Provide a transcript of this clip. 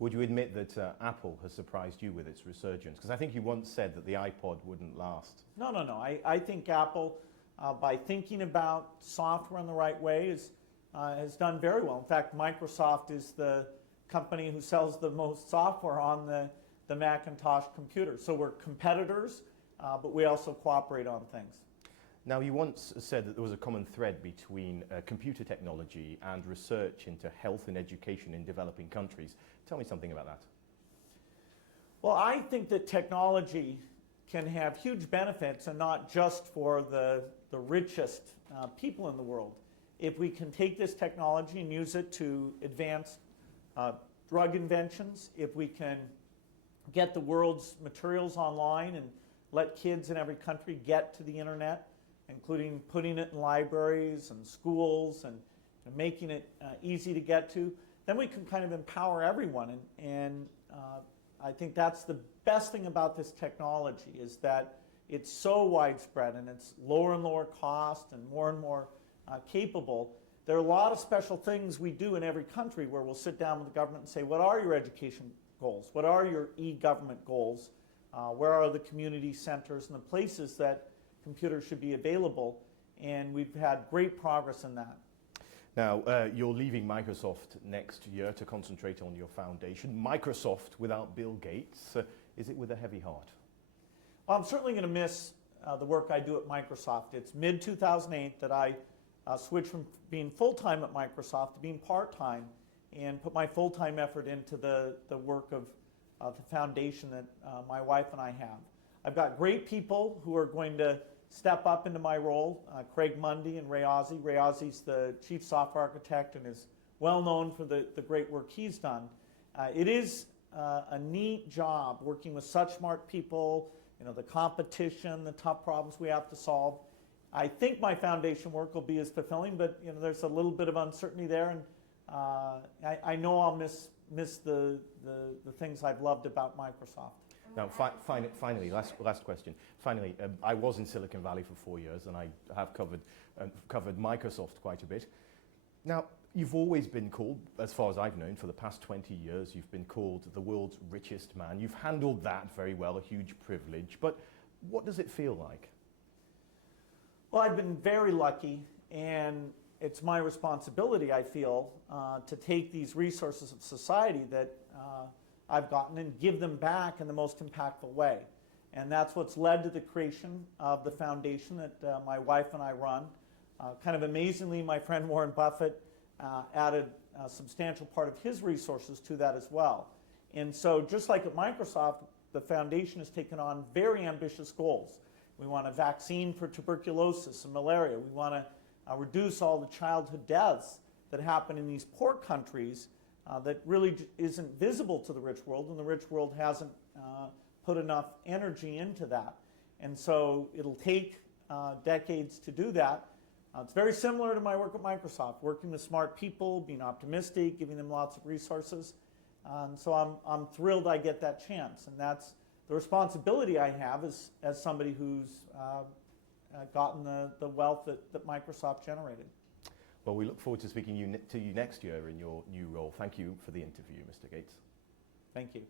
Would you admit that Apple has surprised you with its resurgence? Because I think you once said that the iPod wouldn't last. No. I think Apple, by thinking about software in the right way, has done very well. In fact, Microsoft is the company who sells the most software on the Macintosh computer. So we're competitors, but we also cooperate on things. Now, you once said that there was a common thread between computer technology and research into health and education in developing countries. Tell me something about that. Well, I think that technology can have huge benefits, and not just for the richest people in the world. If we can take this technology and use it to advance drug inventions, if we can get the world's materials online and let kids in every country get to the internet, including putting it in libraries and schools and making it easy to get to, then we can kind of empower everyone. And I think that's the best thing about this technology, is that it's so widespread and it's lower and lower cost and more capable. There are a lot of special things we do in every country where we'll sit down with the government and say, what are your education goals? What are your e-government goals? Where are the community centers and the places that computers should be available? And we've had great progress in that. Now, you're leaving Microsoft next year to concentrate on your foundation. Microsoft without Bill Gates, is it with a heavy heart? Well, I'm certainly going to miss the work I do at Microsoft. It's mid-2008 that I switched from being full-time at Microsoft to being part-time and put my full-time effort into the work of the foundation that my wife and I have. I've got great people who are going to step up into my role, Craig Mundy and Ray Ozzie. Ray Ozzie's the chief software architect and is well known for the great work he's done. It is a neat job working with such smart people, the competition, the tough problems we have to solve. I think my foundation work will be as fulfilling, but there's a little bit of uncertainty there, and I know I'll miss the things I've loved about Microsoft. Now, finally, last question. Finally, I was in Silicon Valley for 4 years, and I have covered Microsoft quite a bit. Now, you've always been called, as far as I've known, for the past 20 years, you've been called the world's richest man. You've handled that very well, a huge privilege. But what does it feel like? Well, I've been very lucky, and it's my responsibility, I feel, to take these resources of society that I've gotten and give them back in the most impactful way. And that's what's led to the creation of the foundation that my wife and I run. Kind of amazingly, my friend Warren Buffett added a substantial part of his resources to that as well. And so just like at Microsoft, the foundation has taken on very ambitious goals. We want a vaccine for tuberculosis and malaria. We want to reduce all the childhood deaths that happen in these poor countries that really isn't visible to the rich world, and the rich world hasn't put enough energy into that. And so it'll take decades to do that. It's very similar to my work at Microsoft, working with smart people, being optimistic, giving them lots of resources. So I'm thrilled I get that chance, and that's the responsibility I have as somebody who's gotten the wealth that Microsoft generated. Well, we look forward to speaking to you next year in your new role. Thank you for the interview, Mr. Gates. Thank you.